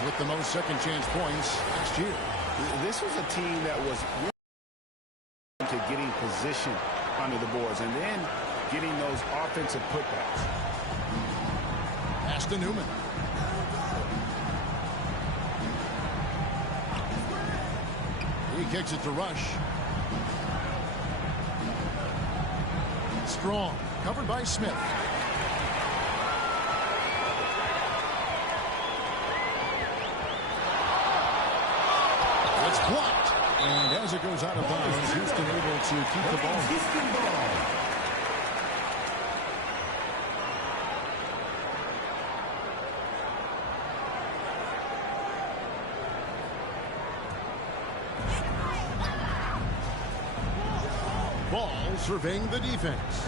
Warriors with the most second-chance points last year. This was a team that was really to getting position under the boards and then getting those offensive putbacks. Pass to Newman. He kicks it to Rush. Strong, covered by Smith. It's blocked. And as it goes out of bounds, Houston able to keep the ball. Ball surveying the defense.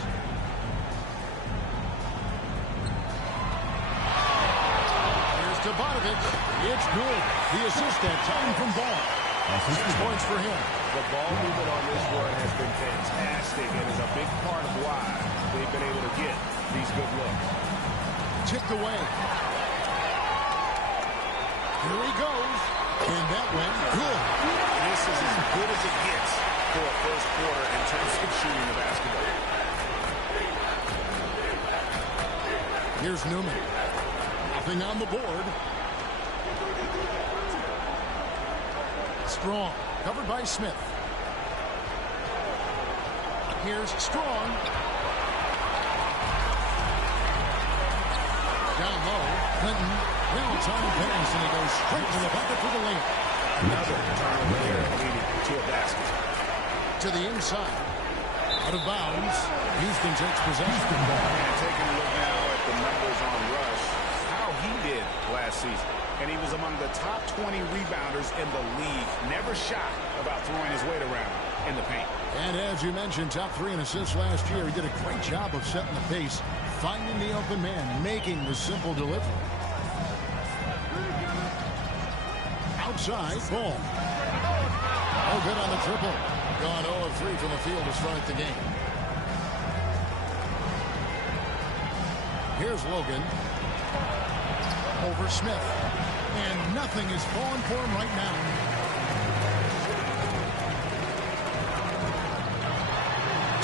Here's to Bogdanovich. It's good. The assist that time from Ball. 6 points for him. The ball movement on this run has been fantastic and is a big part of why they've been able to get these good looks. Tipped away. Here he goes. And that went good. This is as good as it gets for a first quarter in terms of shooting the basketball. Here's Newman. Nothing on the board. Strong, covered by Smith. Here's Strong. Down low, Clinton. Now time pass, and he goes straight to the bucket for the layup. Another turnover there leading to a basket. To the inside. Out of bounds. Houston takes possession. And taking a look now at the numbers on Rush, how he did last season. And he was among the top 20 rebounders in the league. Never shy about throwing his weight around in the paint. And as you mentioned, top 3 in assists last year. He did a great job of setting the pace, finding the open man, making the simple delivery. Outside, Ball. Oh, good on the triple. Gone 0 of 3 from the field to start the game. Here's Logan. Over Smith. And nothing is falling for him right now.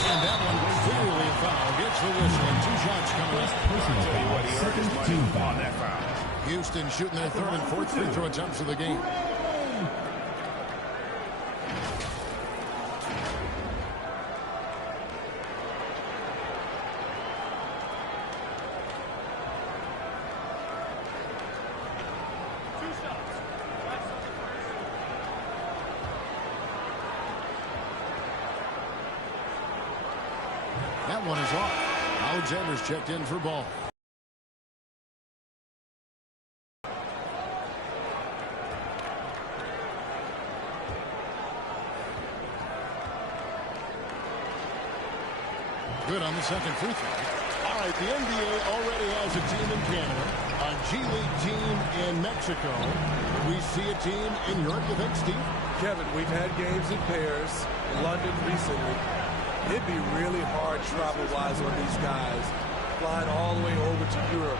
And that one was clearly a foul. Gets the whistle and 2 shots coming up. I'll tell you what, he earned his money on that foul. Houston shooting their 3rd and 4th free throw attempts of the game. That one is off. Alexander's checked in for Ball. Good on the second free throw. All right, the NBA already has a team in Canada, a G League team in Mexico. We see a team in Europe. You think, Steve? Kevin, we've had games in pairs in London recently. It'd be really hard travel-wise on these guys, flying all the way over to Europe.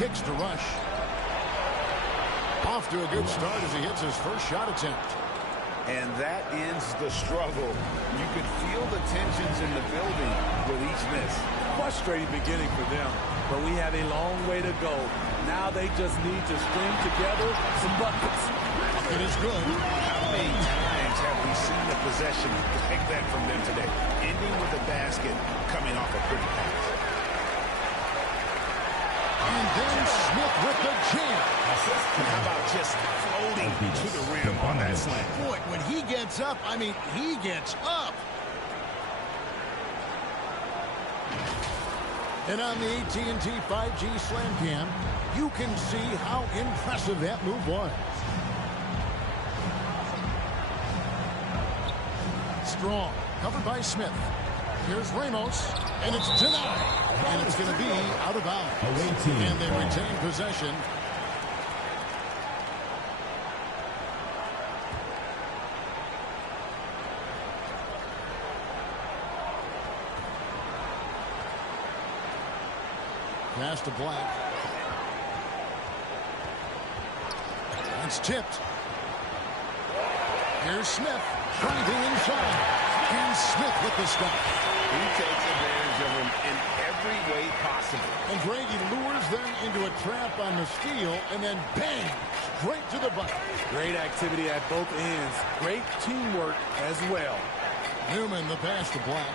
Kicks to Rush. Off to a good start as he hits his first shot attempt. And that ends the struggle. You could feel the tensions in the building with each miss. Frustrating beginning for them, but we have a long way to go. Now they just need to string together some buckets. It is good. How many times have we seen the possession like that from them today? Ending with a basket, coming off a pretty pass. And then Smith with the jam. How about just floating to the rim on that slant? Boy, when he gets up, I mean, he gets up. And on the AT&T 5G Slam Cam, you can see how impressive that move was. Strong, covered by Smith. Here's Ramos, and it's denied. And it's going to be out of bounds. And they retain possession. Pass to Black. It's tipped. Here's Smith. Driving inside. And Smith with the stop. He takes advantage of him in every way possible. And Grady lures them into a trap on the steal, and then bang, straight to the bucket. Great activity at both ends. Great teamwork as well. Newman, the pass to Black.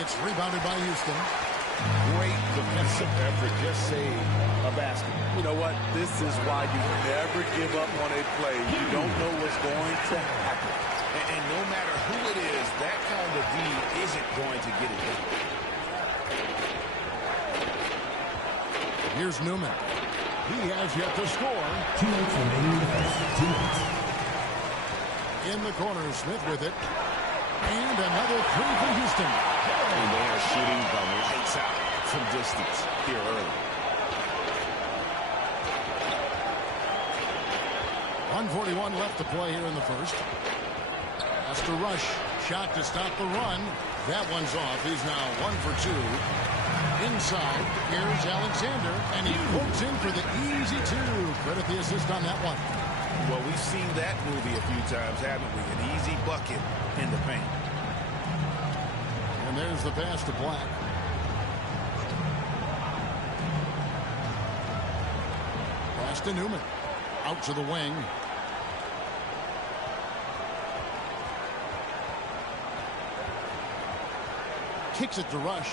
It's rebounded by Houston. Great defensive effort. Just saved a basket. You know what? This is why you never give up on a play. You don't know what's going to happen. And no matter who it is, that kind of D isn't going to get it done. Here's Newman. He has yet to score. 2 minutes remaining in the first. 2 minutes. In the corner, Smith with it. And another three for Houston. And they are shooting the lights out from distance here early. 1:41 left to play here in the first. Has to rush. Shot to stop the run. That one's off. He's now 1 for 2. Inside, here's Alexander, and he pulls in for the easy two. Credit the assist on that one. Well, we've seen that movie a few times, haven't we? An easy bucket in the paint. And there's the pass to Black. Pass to Newman. Out to the wing. Kicks it to Rush.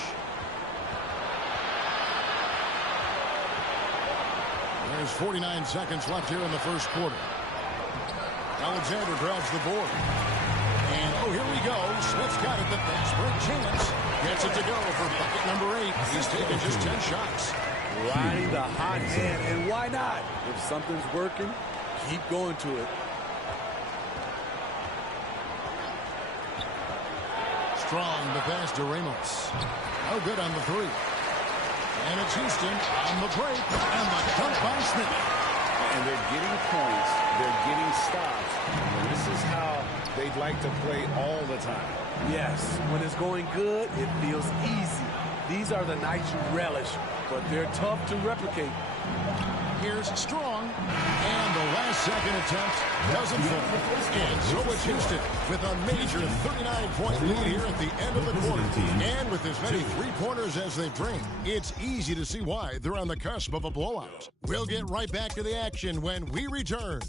There's 49 seconds left here in the first quarter. Alexander grabs the board. And, oh, here we go. Smith's got it. The fast break chance. Gets it to go for bucket number 8. He's taken just 10 shots. Riding the hot hand, and why not? If something's working, keep going to it. Strong, the pass to Ramos. No good on the three. And it's Houston on the break. And the dunk by Smith. And they're getting points. They're getting stops. And this is how they'd like to play all the time. Yes, when it's going good, it feels easy. These are the nights you relish, but they're tough to replicate. Here's Strong. And the last second attempt doesn't fall. And so it's Houston with a major 39-point lead here at the end of the quarter. And with as many three-pointers as they've drained, it's easy to see why they're on the cusp of a blowout. We'll get right back to the action when we return.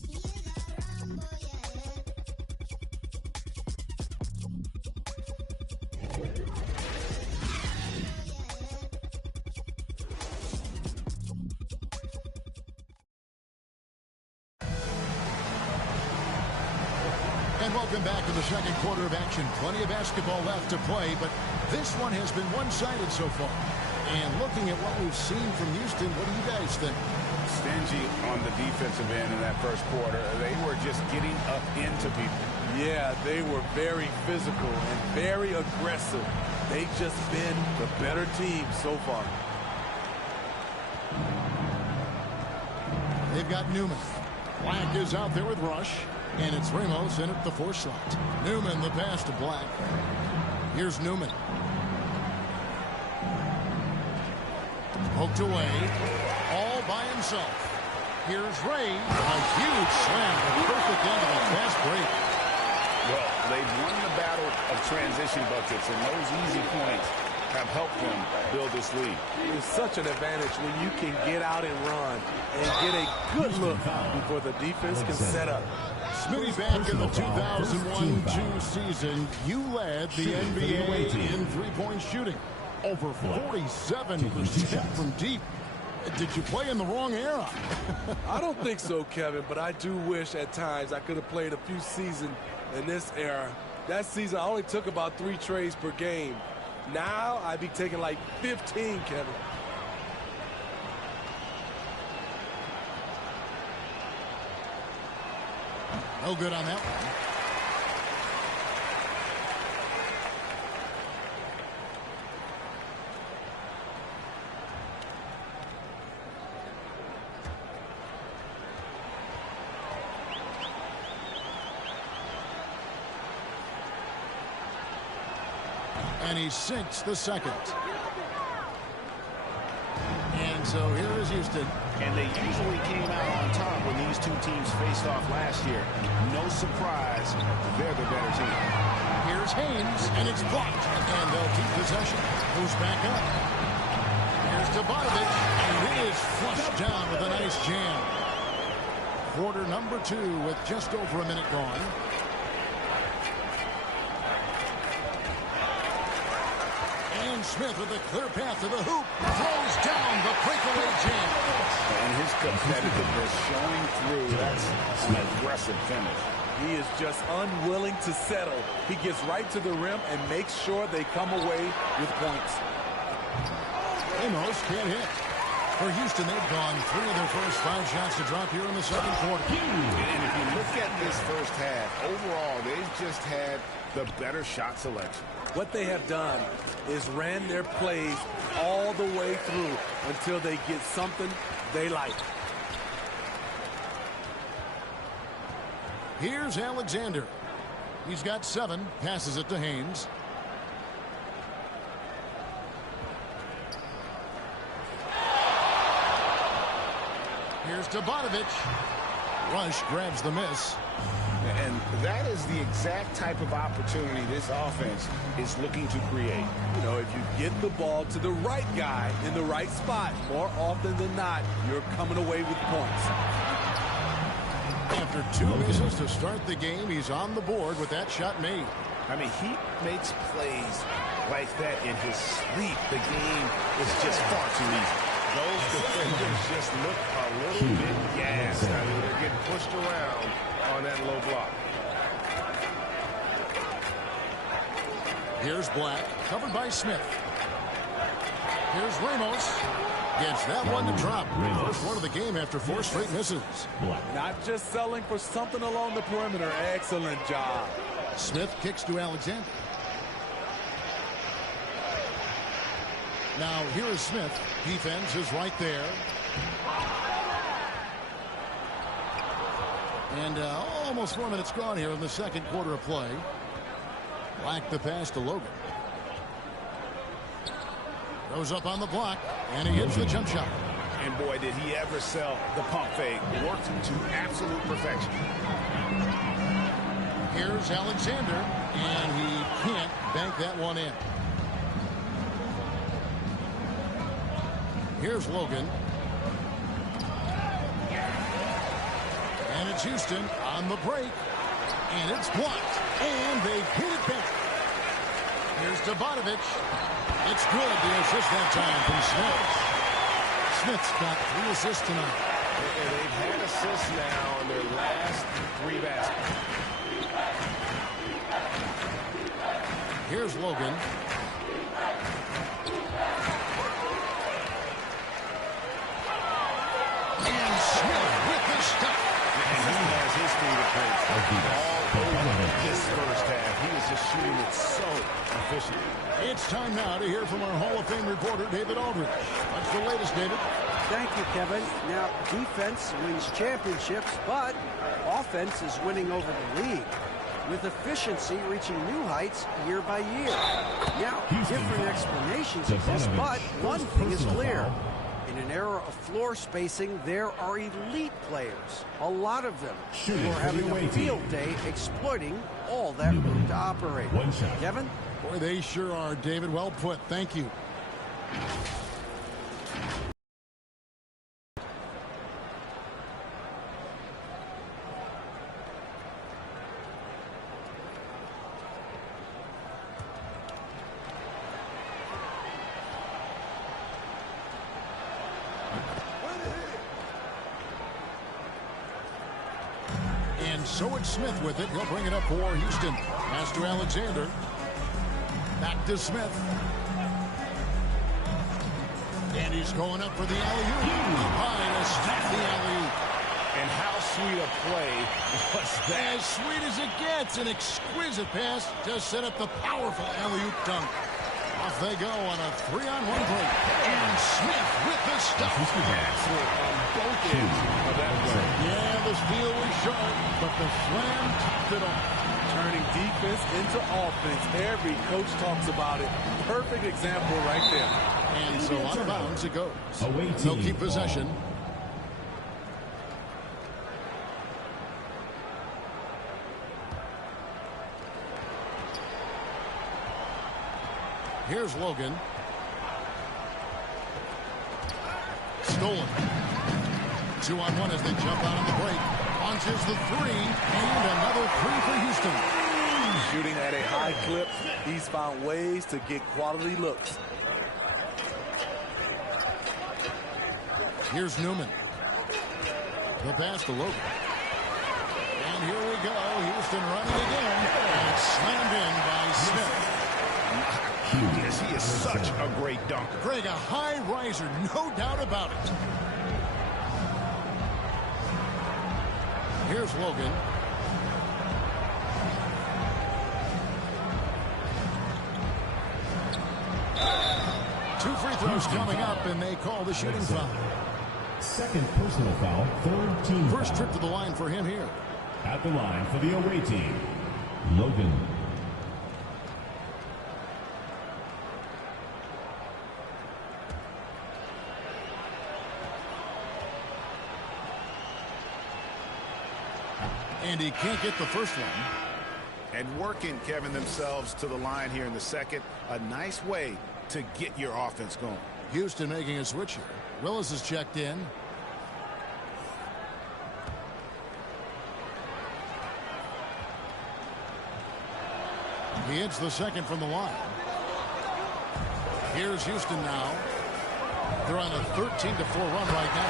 And welcome back to the second quarter of action. Plenty of basketball left to play, but this one has been one-sided so far. And looking at what we've seen from Houston, what do you guys think? Stingy on the defensive end in that first quarter. They were just getting up into people. Yeah, they were very physical and very aggressive. They've just been the better team so far. They've got Newman. Black is out there with Rush. And it's Ramos in at the 4 slot. Newman, the pass to Black. Here's Newman. Poked away. All by himself. Here's Ray. A huge slam. A perfect end of a fast break. Well, they've won the battle of transition buckets, and those easy points have helped them build this lead. It's such an advantage when you can get out and run and get a good look before the defense can set up. Smitty, back in the 2001-2 season, you led the NBA in three-point shooting. Over 47% from deep. Did you play in the wrong era? I don't think so, Kevin, but I do wish at times I could have played a few seasons in this era. That season, I only took about 3 trades per game. Now, I'd be taking like 15, Kevin. No good on that one. And he sinks the second. And so here is Houston. And they usually came out on top when these two teams faced off last year. No surprise, they're the better team. Here's Haynes, and it's blocked. And they'll keep possession. Moves back up. Here's to Bogdanovich, and it is flushed down with a nice jam. Quarter number 2 with just over a minute gone. And Smith with a clear path to the hoop. Throws down the breakaway jam. And his competitiveness showing through. That's an aggressive finish. He is just unwilling to settle. He gets right to the rim and makes sure they come away with points. Amos can't hit. For Houston, they've gone 3 of their first 5 shots to drop here in the second quarter. And if you look at this first half, overall, they've just had the better shot selection. What they have done is ran their plays all the way through until they get something they like. Here's Alexander. He's got 7, passes it to Haynes. Here's to Bogdanovich. Rush grabs the miss. And that is the exact type of opportunity this offense is looking to create. You know, if you get the ball to the right guy in the right spot, more often than not, you're coming away with points. After 2 misses to start the game, he's on the board with that shot made. I mean, he makes plays like that in his sleep. The game is just far too easy. Those defenders just look a little bit gassed. I mean, they're getting pushed around on that low block. Here's Black, covered by Smith. Here's Ramos. Gets that one to drop. First one of the game after 4 straight misses. Not just selling for something along the perimeter. Excellent job. Smith kicks to Alexander. Now here is Smith. Defense is right there. And almost 4 minutes gone here in the second quarter of play. Black the pass to Logan. Goes up on the block, and he hits the jump shot. And boy, did he ever sell the pump fake. Worked to absolute perfection. Here's Alexander, and he can't bank that one in. Here's Logan. And it's Houston on the break. And it's blocked. And they hit it back. Here's to Bogdanovich. It's good. The assist that time from Smith. Smith's got 3 assists tonight. And they've had assists now in their last 3 baskets. Here's Logan. And Smith with the stop. And he has his fingerprints all over this first half. He is just shooting it so efficient. It's time now to hear from our Hall of Fame reporter, David Aldridge. What's the latest, David? Thank you, Kevin. Now, defense wins championships, but offense is winning over the league, with efficiency reaching new heights year by year. Now, different explanations exist, but one thing is clear. In an era of floor spacing, there are elite players, a lot of them, who are having a field day exploiting all that room to operate. Kevin? Boy, they sure are, David. Well put. Thank you. And so it's Smith with it. He'll bring it up for Houston. Pass to Alexander. Back to Smith. And he's going up for the alley-oop. Up high to stop the alley-oop. And how sweet a play was that? As sweet as it gets. An exquisite pass to set up the powerful alley-oop dunk. Off they go on a 3-on-1 break. And Smith with the stop. Excellent on both ends of that play. Yeah, the steal was sharp, but the slam topped it off. turning defense into offense. Every coach talks about it. Perfect example right there. And so out of bounds it goes. Away They'll team keep possession. Here's Logan. Stolen. 2-on-1 as they jump out on the break. Launches the three. And another three for Houston. Shooting at a high clip, he's found ways to get quality looks. Here's Newman. The pass to Logan. And here we go. Houston running again. And it's slammed in by Smith. Yes, he is such a great dunker. Greg, a high riser, no doubt about it. Here's Logan. Two free throws coming up, and they call the shooting foul. Second personal foul, third team First foul. trip to the line for him here. At the line for the away team, Logan. And he can't get the first one. And working, Kevin, themselves to the line here in the second. A nice way to get your offense going. Houston making a switch here. Willis is checked in. He hits the second from the line. Here's Houston now. They're on a 13-4 run right now.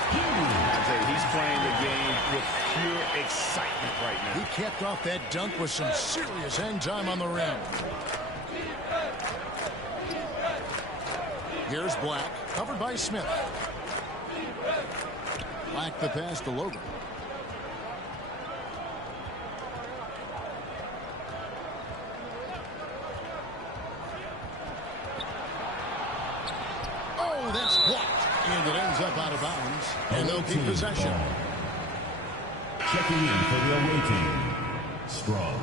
He's playing the game with pure excitement right now. He capped off that dunk with some serious end time on the rim. Here's Black, covered by Smith. Black the pass to Logan. Oh, that's blocked. And it ends up out of bounds. And they'll keep possession. Checking in for the away team, Strong.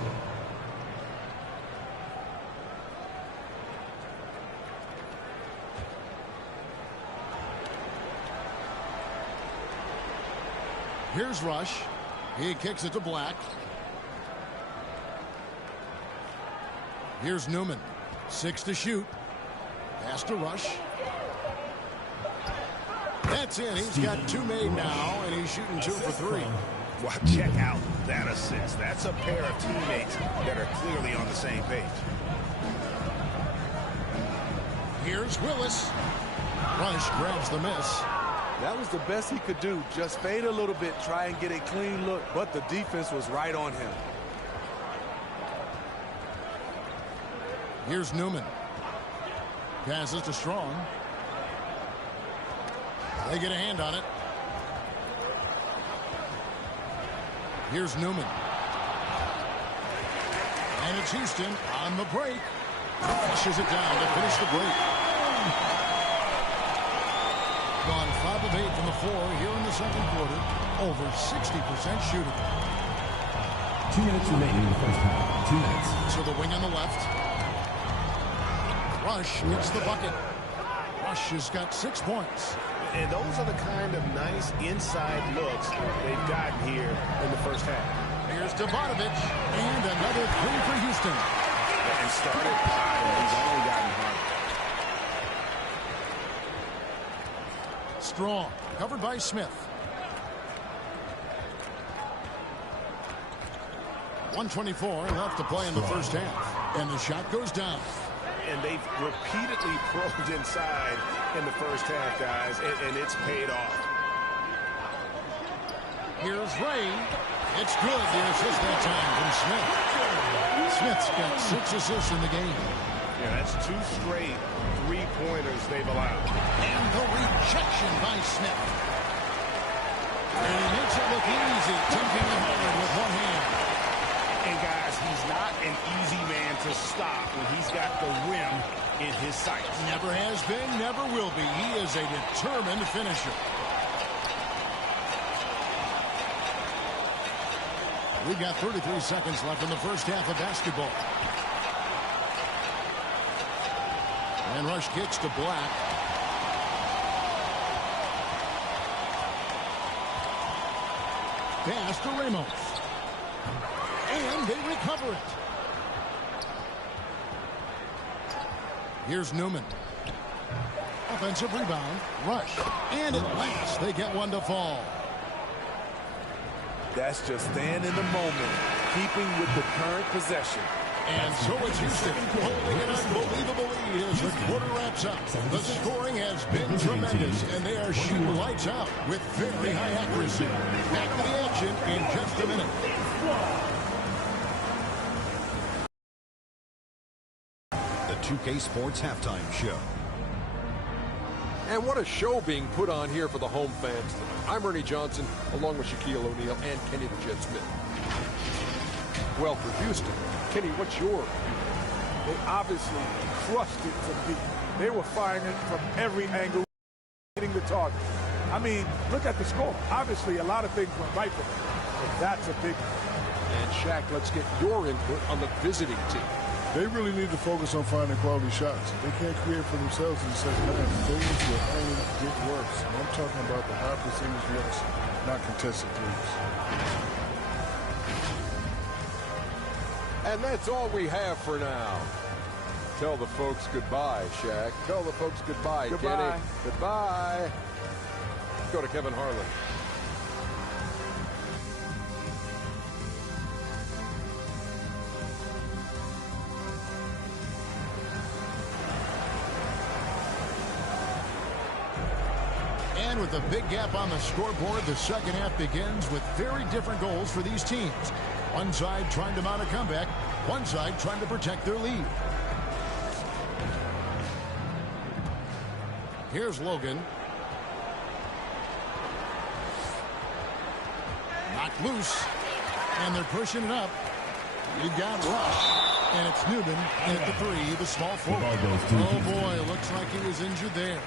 Here's Rush. He kicks it to Black. Here's Newman. 6 to shoot. Pass to Rush. That's it. He's got 2 made now, and he's shooting 2 for 3. Well, check out that assist. That's a pair of teammates that are clearly on the same page. Here's Willis. Rush grabs the miss. That was the best he could do. Just fade a little bit, try and get a clean look, but the defense was right on him. Here's Newman. Passes to Strong. They get a hand on it. Here's Newman. And it's Houston on the break. Flushes it down to finish the break. Gone 5 of 8 from the floor here in the second quarter. Over 60% shooting. 2 minutes remaining in the first half. 2 minutes. So the wing on the left. Rush gets the bucket. Rush has got 6 points. And those are the kind of nice inside looks they've gotten here in the first half. Here's Dovatovich. And another 3 for Houston. And started high, and he's only gotten harder. Strong, covered by Smith. 1:24 left to play in the first half. And the shot goes down. And they've repeatedly probed inside in the first half, guys, and it's paid off. Here's Ray. It's good. The assist that time from Smith. Smith's got 6 assists in the game. Yeah, that's 2 straight three-pointers they've allowed. And the rejection by Smith. And he makes it look easy, taking the hard with one hand. And, guys, he's not an easy man to stop when he's got the rim in his sights. Never has been, never will be. He is a determined finisher. We've got 33 seconds left in the first half of basketball. And Rush kicks to Black. Pass to Ramos. And they recover it. Here's Newman. Offensive rebound. Rush. And at last, they get one to fall. That's just staying in the moment, keeping with the current possession. And so it's Houston holding an unbelievable lead as the quarter wraps up. The scoring has been tremendous, and they are shooting lights out with very high accuracy. Back to the action in just a minute. The 2K Sports Halftime Show. And what a show being put on here for the home fans. I'm Ernie Johnson, along with Shaquille O'Neal and Kenny the Jet Smith. Well, for Houston, Kenny, what's your view? They obviously crushed it to beat. They were firing it from every angle, hitting the target. I mean, look at the score. Obviously, a lot of things went right for them, but that's a big one. And Shaq, let's get your input on the visiting team. They really need to focus on finding quality shots. They can't create for themselves in the second half. Things will only get worse. And I'm talking about the high percentage looks, not contested threes. And that's all we have for now. Tell the folks goodbye, Shaq. Tell the folks goodbye, Goodbye. Kenny. Goodbye. Go to Kevin Harlan. And with a big gap on the scoreboard, the second half begins with very different goals for these teams. One side trying to mount a comeback, one side trying to protect their lead. Here's Logan. Knocked loose, and they're pushing it up. You got Rush, and it's Newman at the three, the small forward. Oh boy, looks like he was injured there.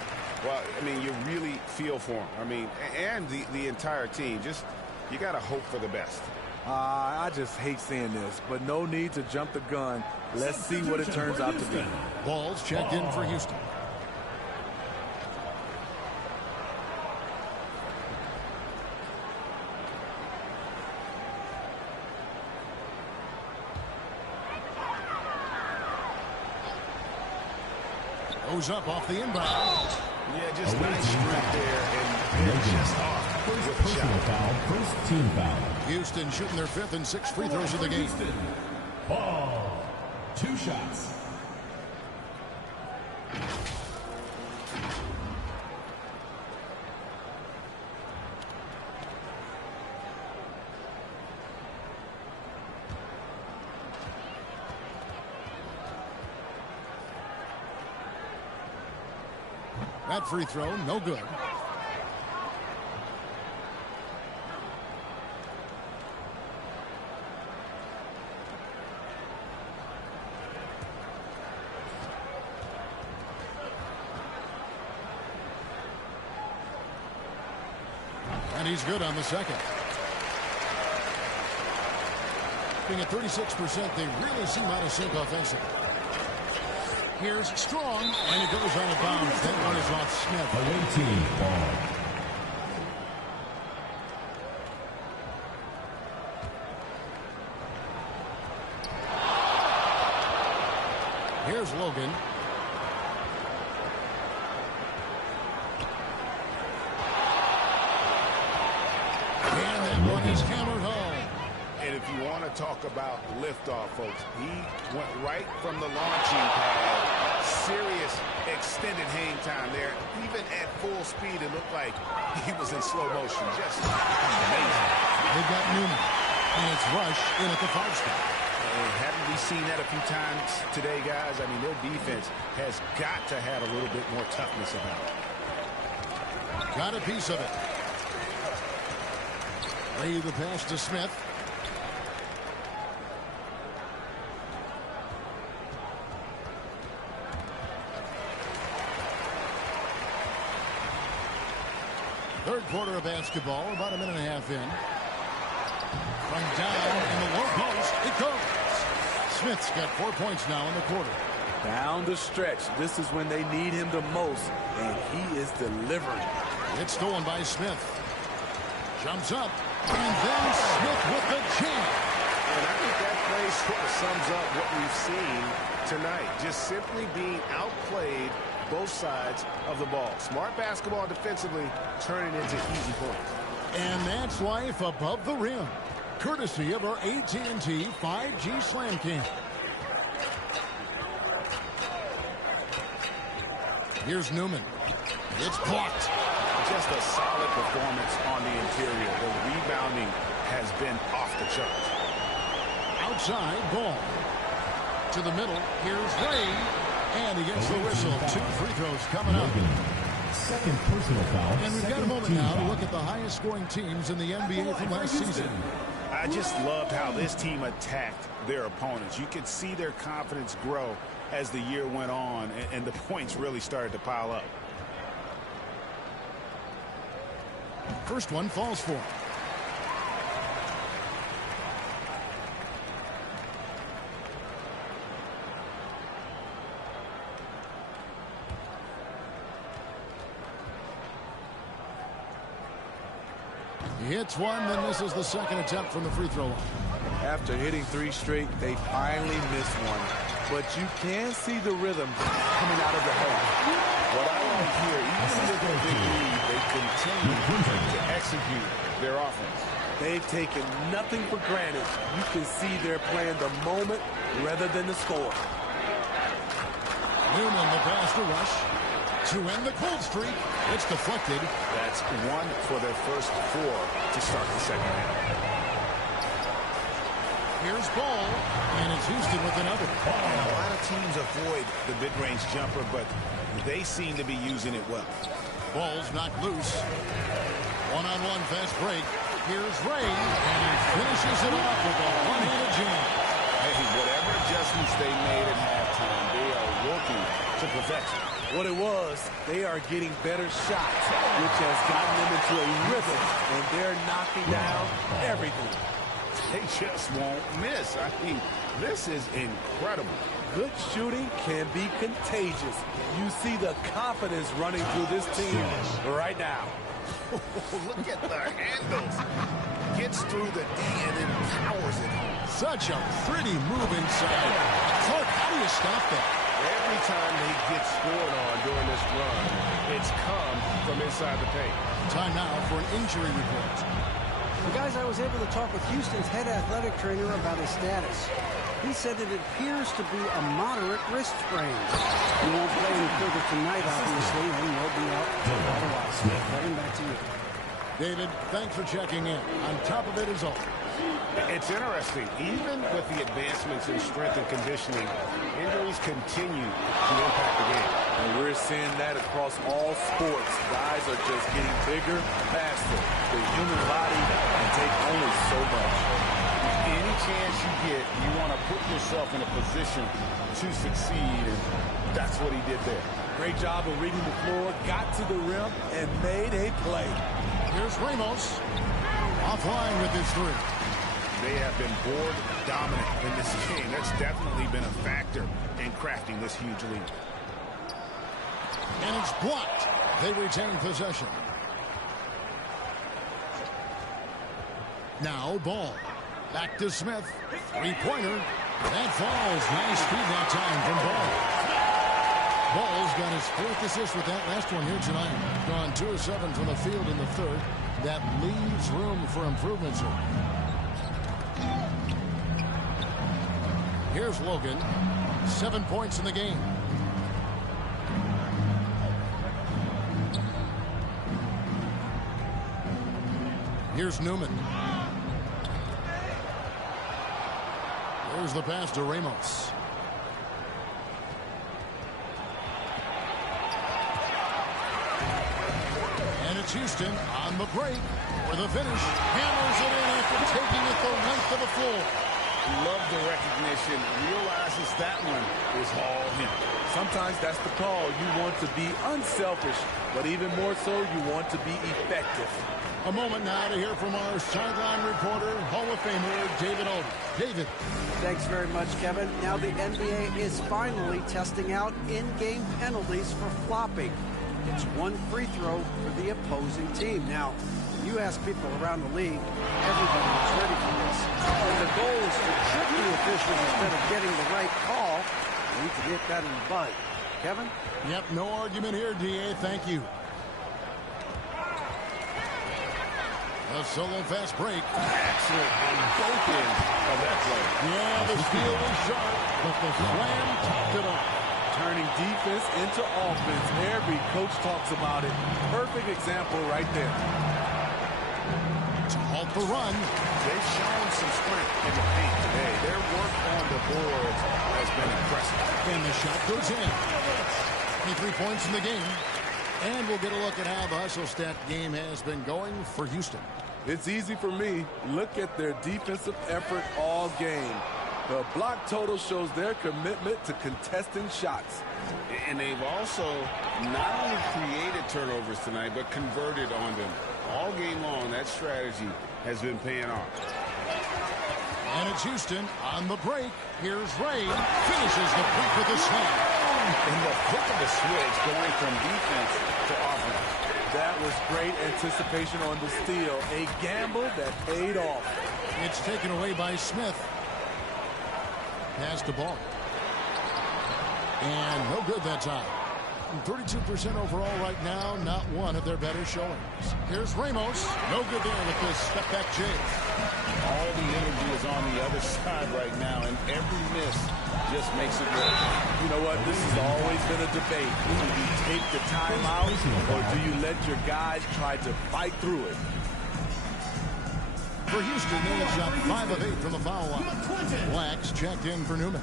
Well, I mean, you really feel for him. I mean, and the entire team. Just, you got to hope for the best. I just hate saying this, but no need to jump the gun. Let's see what it turns out to be. Ball's checked in for Houston. Goes up off the inbound. Yeah, just nice strength there, and just off with a shot. First team foul. Houston shooting their fifth and sixth free throws of the game. Ball. 2 shots. That free throw, no good. And he's good on the second. Being at 36%, they really seem out of sync offensively. Here's Strong, and it goes out of bounds. That one is off Smith. Away team ball. Here's Logan. And that one is hammered home. And if you want to talk about liftoff, folks, he went right from the launching pad. Serious extended hang time there. Even at full speed, it looked like he was in slow motion. Just amazing. They've got Newman. And it's Rush in at the 5 spot. And haven't we seen that a few times today, guys? I mean, their defense has got to have a little bit more toughness about it. Got a piece of it. Lay the pass to Smith. Third quarter of basketball, about a minute and a half in. From down in the low post, it goes. Smith's got 4 points now in the quarter. Down the stretch. This is when they need him the most, and he is delivering. It's stolen by Smith. Jumps up, and then Smith with the jam. And I think that play sort of sums up what we've seen tonight. Just simply being outplayed both sides of the ball. Smart basketball defensively, turning into easy points. And that's life above the rim, courtesy of our AT&T 5G Slam Cam. Here's Newman. It's blocked. Just a solid performance on the interior. The rebounding has been off the charts. Outside, Ball. To the middle, here's Ray. And he gets the whistle. 2 free throws coming up. Second personal foul. And we've got a moment now to look at the highest scoring teams in the NBA from last season. I just loved how this team attacked their opponents. You could see their confidence grow as the year went on, and the points really started to pile up. First one falls for him. He hits one, then misses the second attempt from the free throw line. After hitting 3 straight, they finally missed one. But you can see the rhythm coming out of the half. What I like here, even with a big lead, they continue to execute their offense. They've taken nothing for granted. You can see they're playing the moment rather than the score. Newman, the pass to Rush. To end the cold streak, it's deflected. That's 1 for their first 4 to start the second half. Here's Ball, and it's Houston with another. And a lot of teams avoid the mid-range jumper, but they seem to be using it well. Ball's knocked loose. One-on-one fast break. Here's Ray, and he finishes it off with a one-handed jam. Hey, whatever adjustments they made at halftime, they are working to perfection. What it was, they are getting better shots, which has gotten them into a rhythm, and they're knocking down everything. They just won't miss. I mean, this is incredible. Good shooting can be contagious. You see the confidence running through this team right now. Look at the handles. Gets through the D and then powers it home. Such a pretty move inside. Clark, how do you stop that? Every time they get scored on during this run, it's come from inside the paint. Time now for an injury report. Well, guys, I was able to talk with Houston's head athletic trainer about his status. He said it appears to be a moderate wrist sprain. He won't play any further tonight, obviously, and will be out for quite a while. Kevin, back to you. David, thanks for checking in. On top of it is all. It's interesting. Even with the advancements in strength and conditioning, injuries continue to impact the game. And we're seeing that across all sports. Guys are just getting bigger, faster. The human body can take only so much. Any chance you get, you want to put yourself in a position to succeed, and that's what he did there. Great job of reading the floor, got to the rim, and made a play. Here's Ramos. Offline with his 3. They have been board dominant in this game. That's definitely been a factor in crafting this huge lead. And it's blocked. They retain possession. Now Ball. Back to Smith. 3-pointer. That falls. Nice speed that time from Ball. Ball's got his 4th assist with that last one here tonight. Gone 2 of 7 from the field in the 3rd. That leaves room for improvements here. Here's Logan. 7 points in the game. Here's Newman. There's the pass to Ramos. And it's Houston on the break for the finish. Hammers it in after taking it the length of the floor. Love the recognition. Realizes that one is all him. Sometimes that's the call. You want to be unselfish, but even more so, you want to be effective. A moment now to hear from our sideline reporter, Hall of Famer David Aldridge. David. Thanks very much, Kevin. Now the NBA is finally testing out in-game penalties for flopping. It's one free throw for the opposing team. Now, when you ask people around the league, everybody is ready for this. And the goal is to trick the officials instead of getting the right call. We need to get that in the bud. Kevin? Yep, no argument here, D.A. Thank you. A solo fast break. Excellent on both ends of that play. Yeah, the steal was sharp, but the slam topped it off. Turning defense into offense. Every coach talks about it. Perfect example right there. To halt the run. They've shown some strength in the paint today. Their work on the boards has been impressive. And the shot goes in. 3 points in the game. And we'll get a look at how the hustle stat game has been going for Houston. It's easy for me. Look at their defensive effort all game. The block total shows their commitment to contesting shots. And they've also not only created turnovers tonight, but converted on them. All game long, that strategy has been paying off. And it's Houston on the break. Here's Ray. Finishes the break with a slam. In the flick of the switch, going from defense to offense. That was great anticipation on the steal. A gamble that paid off. It's taken away by Smith. Pass to ball. And no good that time. 32% overall right now, not one of their better showings. Here's Ramos. No good there with this step-back chase. All the energy is on the other side right now, and every miss just makes it work. You know what? This has always been a debate. Do you take the timeout, or do you let your guys try to fight through it? For Houston, they have shot 5 of 8 from the foul line. Blacks checked in for Newman.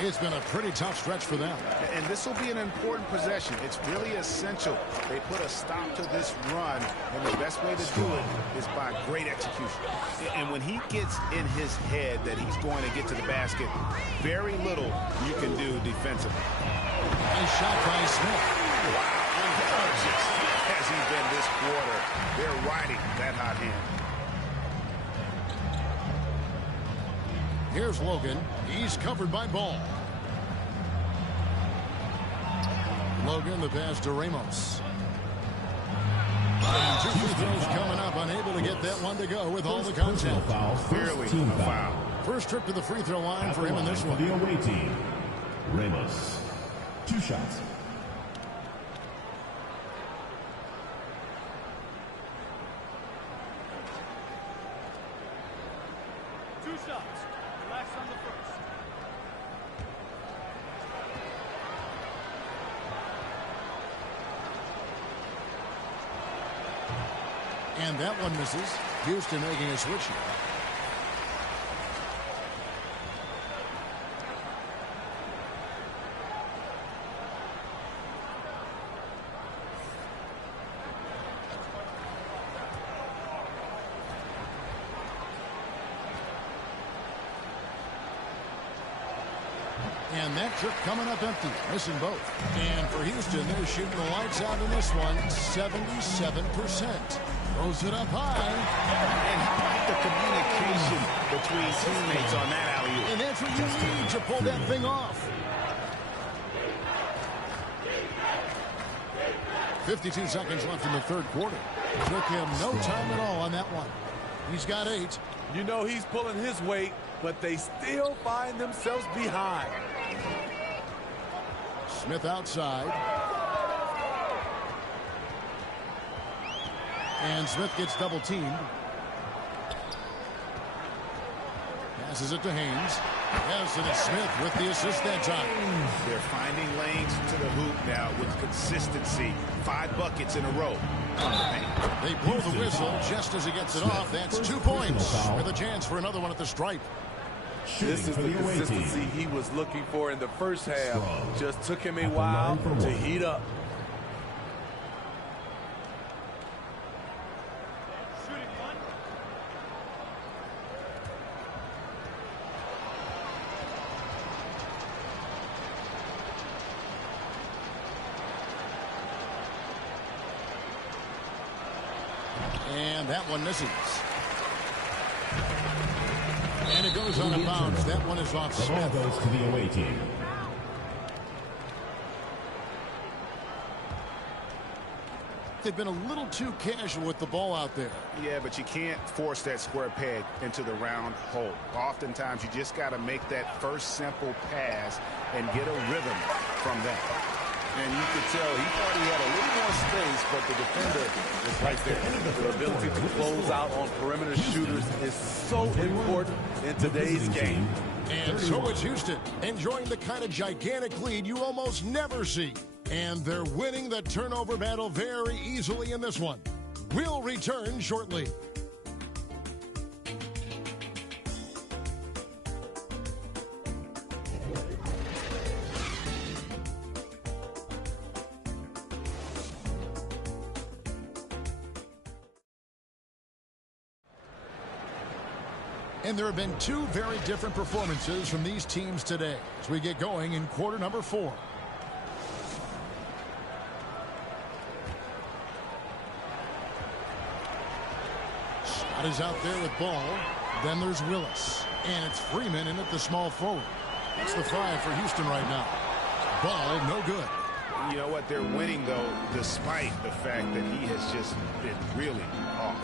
It's been a pretty tough stretch for them. And this will be an important possession. It's really essential. They put a stop to this run, and the best way to do it is by great execution. And when he gets in his head that he's going to get to the basket, very little you can do defensively. Nice shot by Smith. Wow, gorgeous has he been this quarter. They're riding that hot hand. Here's Logan. He's covered by Ball. Logan, the pass to Ramos. And 2 free throws coming up. Unable to get that one to go with all the contact. Clearly a foul. First trip to the free throw line for him in this one. The away team, Ramos. 2 shots. Relax on the first. And that one misses. Houston making a switch here. And that trip coming up empty, missing both. And for Houston, they're shooting the lights out in this one, 77%. Throws it up high. And how about the communication between teammates on that alley-oop? And that's what you need to pull that thing off. 52 seconds left in the third quarter. Took him no time at all on that one. He's got 8. You know he's pulling his weight, but they still find themselves behind. Smith outside. And Smith gets double teamed. Passes it to Haynes. Yes, and it's Smith with the assist that time. They're finding lanes to the hoop now with consistency. 5 buckets in a row. They blow the whistle just as he gets it off. That's 2 points with a chance for another one at the stripe. This is the consistency he was looking for in the first half. Just took him a while to heat up. And that one misses. And it goes out of bounds. That one is off The ball Smith. goes to the away team. They've been a little too casual with the ball out there. Yeah, but you can't force that square peg into the round hole. Oftentimes, you just got to make that first simple pass and get a rhythm from that. And you could tell he thought he had a little more space, but the defender is right there. The ability to close out on perimeter shooters is so important in today's game. And so it's Houston, enjoying the kind of gigantic lead you almost never see. And they're winning the turnover battle very easily in this one. We'll return shortly. And there have been two very different performances from these teams today as we get going in quarter number 4. Scott is out there with ball. Then there's Willis. And it's Freeman in at the small forward. That's the 5 for Houston right now. Ball no good. You know what? They're winning, though, despite the fact that he has just been really off.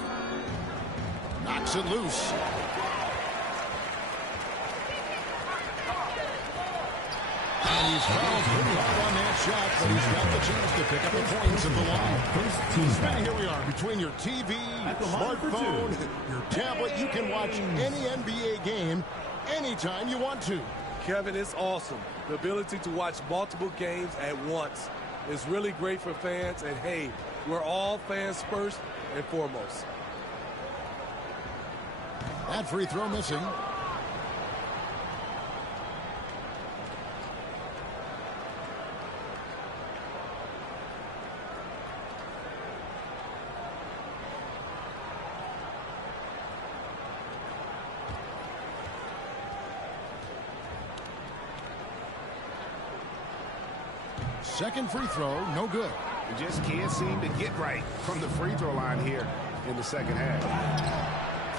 Knocks it loose. And he's fouled pretty hard on that shot, but he's got the chance to pick up the points at the line. And here we are, between your TV, your smartphone, your tablet, you can watch any NBA game anytime you want to. Kevin, it's awesome. The ability to watch multiple games at once is really great for fans. And, hey, we're all fans first and foremost. That free throw missing. Second free throw, no good. You just can't seem to get right from the free throw line here in the second half.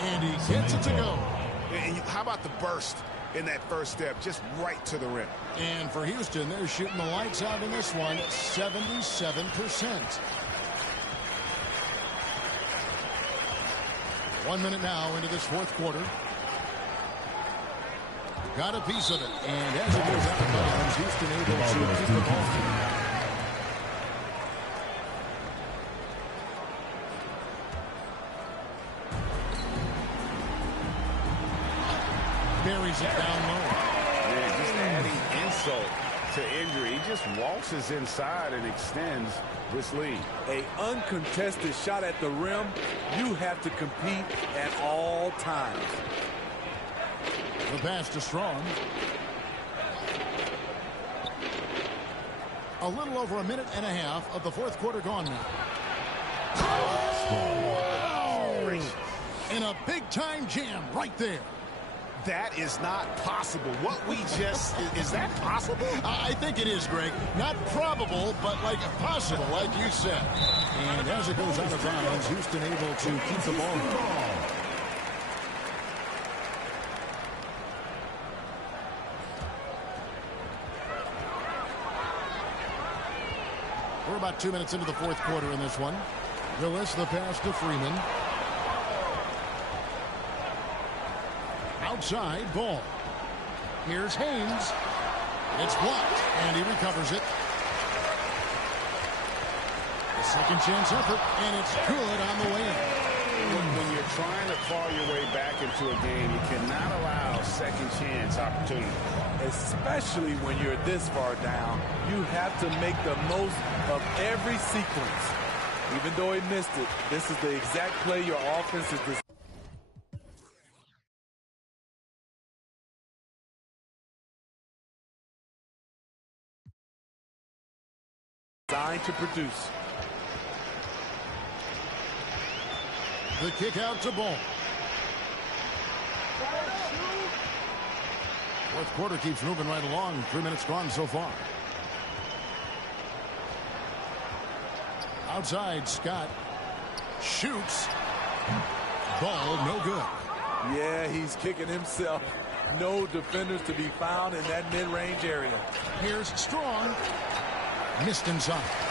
And he gets it to go. And how about the burst in that first step, just right to the rim? And for Houston, they're shooting the lights out in this one, 77%. 1 minute now into this fourth quarter. Got a piece of it. And as it goes out of bounds, Houston able to keep the ball. Buries it down low. Yeah, just adding insult to injury. He just waltzes inside and extends this lead. An uncontested shot at the rim, you have to compete at all times. The pass to Strong. A little over a minute and a half of the fourth quarter gone now. And a big-time jam right there. That is not possible. What we just, is that possible? I think it is, Greg. Not probable, but like possible, like you said. And as it goes out of bounds, Houston able to keep the ball. We're about 2 minutes into the fourth quarter in this one. Willis, the pass to Freeman. Outside, ball. Here's Haynes. It's blocked, and he recovers it. The second chance effort, and it's good on the way in. When you're trying to claw your way back into a game, you cannot allow second chance opportunity. Especially when you're this far down, you have to make the most of every sequence. Even though he missed it, this is the exact play your offense is designed to produce. The kick out to Ball. Fourth quarter keeps moving right along. 3 minutes gone so far. Outside, Scott shoots. Ball no good. Yeah, he's kicking himself. No defenders to be found in that mid-range area. Here's Strong. Missed inside.